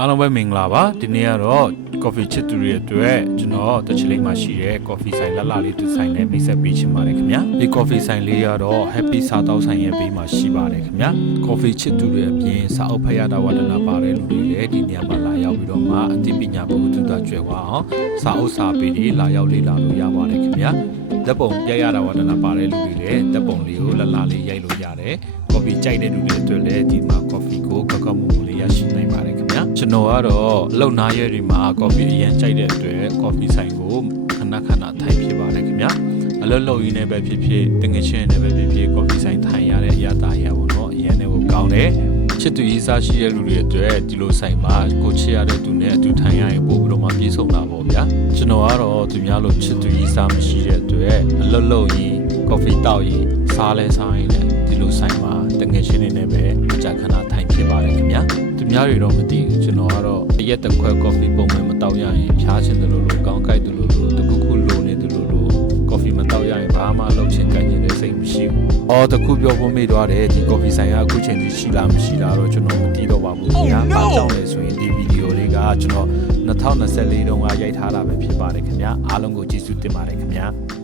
အားလုံးပဲမင်္ဂလာပါဒီနေ့ကတော့ coffee ချစ်သူတွေအတွက်ကျွန်တော်တချလိမ့်မှာရှိတဲ့ coffee ဆိုင်လှလှလေးသူဆိုင်နဲ့မိတ်ဆက်ပေးချင်ပါတယ်ခင်ဗျာဒီ coffee ဆိုင်လေးကတော့ happy စားတောက်ဆိုင်ရဲ့ဘေးမှာရှိပါတယ်ခင်ဗျာ coffee ချစ်သူတွေအပြင်စာအုပ်ဖတ်ရတာဝတ္တနာပါတဲ့လူတွေလည်းဒီနေရာမှာလာရောက်ပြီးတော့မှအသိပညာဘုဒ္ဓကျွဲဝအောင်စာအုပ်စာပေတွေလာရောက်လေ့လာလို့ရပါတယ်ခင်ဗျာဓာတ်ပုံပြရတာဝတ္တနာပါတဲ့လူတွေလည်းဓာတ်ပုံလေးကိုလှလှလေးရိုက်လို့ရတယ် coffee ကြိုက်တဲ့လူတွေအတွက်လည်းဒီမှာ coffee ကိုကောက်ကောက်မှုမှုလေးရရှိနိုင်ပါတယ်ခင်ဗျာကျွန်တော်ကတော့အလုံနာရဲတွေမှာ coffee အရင်ကြိုက်တဲ့အတွက် coffee ဆိုင်ကိုခဏခဏထိုင်ဖြစ်ပါတယ်ခင်ဗျာအလုပ်လုပ်ရင်းနဲ့ပဲဖြစ်ဖြစ်တငယ်ချင်းနဲ့ပဲဖြစ်ဖြစ် coffee ဆိုင်ထိုင်ရတဲ့အရာတာရပါတော့အရင်နဲ့ကိုကောင်းတယ်ချစ်သူရေးစားရှိတဲ့လူတွေအတွက်ဒီလိုဆိုင်မှာကိုချစ်ရတဲ့သူနဲ့အတူထိုင်ရရင်ပို့ပြီးတော့မှပြေဆုံးတာပေါ့ဗျာကျွန်တော်ကတော့သူများလိုချစ်သူရေးစားမရှိတဲ့အတွက်အလုပ်လုပ်ရင် coffee တောက်ရင်စားလဲစားရင်လည်းဒီလိုဆိုင်မှာတငယ်ချင်းတွေနဲ့ပဲအကြခဏထိုင်ဖြစ်ပါတယ်ခင်ဗျာသူများတွေတော့မသိဘူးကျွန်တော်ကတော့ရက်တစ်ခွက် coffee ပုံမှန်မတောက်ရရင်ဖြားချင်တယ်လို့ကောင်းကြိုက်တယ်လို့တခုခုလိုနေတယ်လို့ coffee မတောက်ရရင်ဘာမှလုပ်ချင်ကြိုက်နေတဲ့စိတ်မရှိဘူး။အော်တခုပြောဖို့မေ့သွားတယ်ဒီ coffee ဆိုင်ကအခုချိန်ကြီးရှိလားမရှိလားတော့ကျွန်တော်မသိတော့ပါဘူးခင်ဗျာ။အားကြောင့်လဲဆိုရင်ဒီဗီဒီယိုလေးကကျွန်တော်2024တုန်းကရိုက်ထားတာပဲဖြစ်ပါတယ်ခင်ဗျာ။အားလုံးကိုကျေးဇူးတင်ပါတယ်ခင်ဗျာ။